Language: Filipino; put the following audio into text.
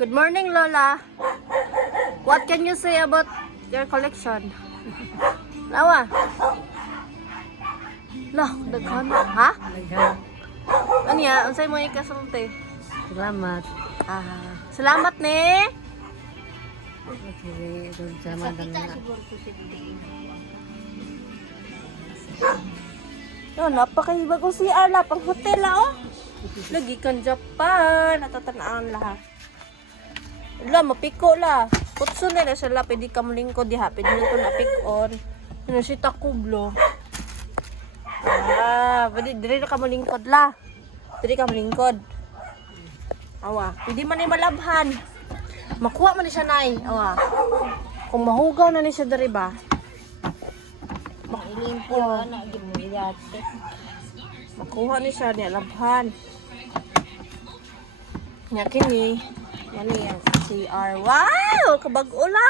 Good morning, Lola. What can you say about your collection? Lawa. Lah, daghan na. Ha? Ano ya? Unsay mo ikasulti? Salamat. Salamat ni. Salamat na. Oh, napakahibag si Arla pang hotel oh. Lagi kan Japan, natatanaan lahat. Wala, mapiko la. Putso na sila, pwede ka malingkod diha, pwede nito napikon. Ano si Takublo. Pwede, dili na ka malingkod la. Dili ka malingkod. Awa, pwede man ni malabhan. Makuha man ni siya nai. Awa. Kung mahugaw na ni siya dari ba? Makilimpo na gimuyate. Makuha ni siya ni labhan. Nya kini, mani ang CR. Wow, kabag-o la.